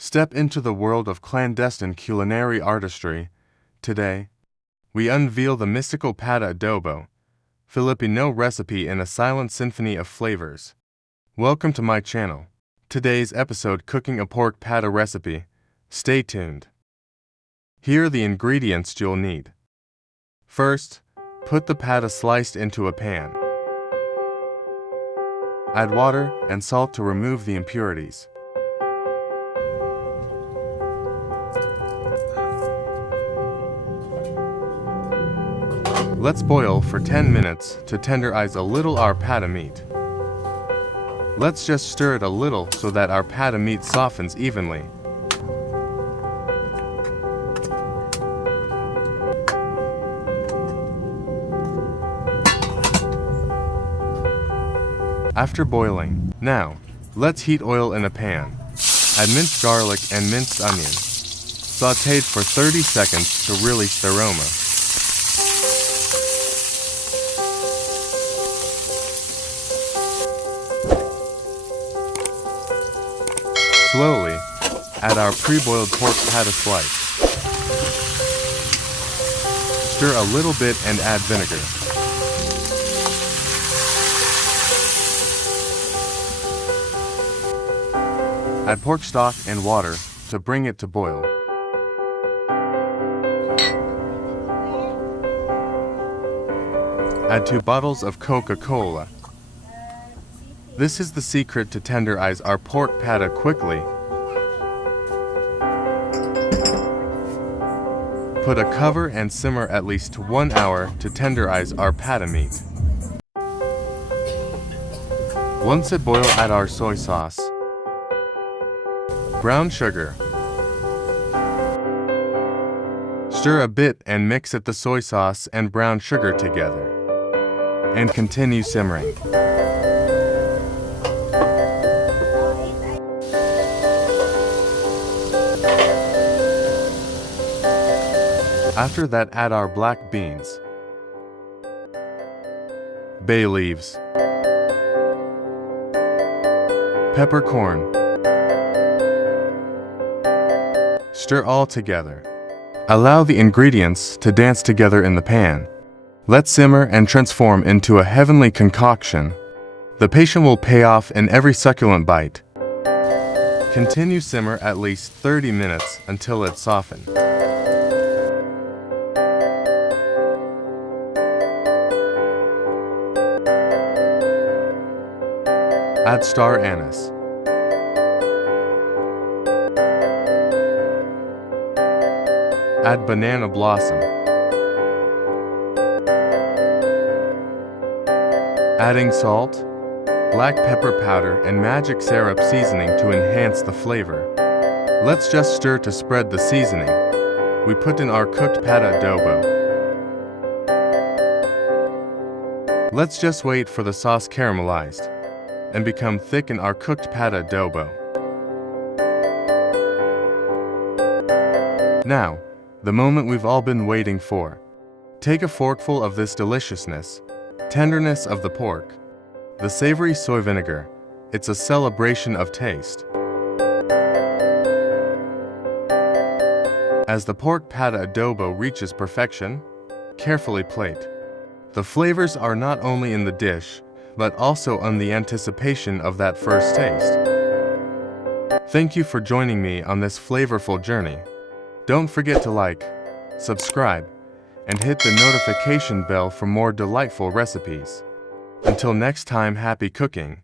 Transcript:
Step into the world of clandestine culinary artistry. Today, we unveil the mystical Pata Adobo, Filipino recipe in a silent symphony of flavors. Welcome to my channel. Today's episode cooking a pork pata recipe. Stay tuned. Here are the ingredients you'll need. First, put the pata sliced into a pan. Add water and salt to remove the impurities. Let's boil for 10 minutes to tenderize a little our pata meat. Let's just stir it a little so that our pata meat softens evenly. After boiling, now, let's heat oil in a pan. Add minced garlic and minced onion. Sautéed for 30 seconds to release the aroma. Slowly, add our pre-boiled pork pata slice. Stir a little bit and add vinegar. Add pork stock and water to bring it to boil. Add 2 bottles of Coca-Cola. This is the secret to tenderize our pork pata quickly. Put a cover and simmer at least 1 hour to tenderize our pata meat. Once it boils, add our soy sauce, brown sugar. Stir a bit and mix the soy sauce and brown sugar together. And continue simmering. After that, add our black beans, bay leaves, peppercorn. Stir all together. Allow the ingredients to dance together in the pan. Let simmer and transform into a heavenly concoction. The patience will pay off in every succulent bite. Continue simmer at least 30 minutes until it softens. Add star anise. Add banana blossom. Adding salt, black pepper powder, and magic syrup seasoning to enhance the flavor. Let's just stir to spread the seasoning. We put in our cooked pata adobo. Let's just wait for the sauce caramelized and become thick in our cooked pata adobo. Now, the moment we've all been waiting for. Take a forkful of this deliciousness, tenderness of the pork, the savory soy vinegar. It's a celebration of taste. As the pork pata adobo reaches perfection, carefully plate. The flavors are not only in the dish, but also on the anticipation of that first taste. Thank you for joining me on this flavorful journey. Don't forget to like, subscribe, and hit the notification bell for more delightful recipes. Until next time, happy cooking!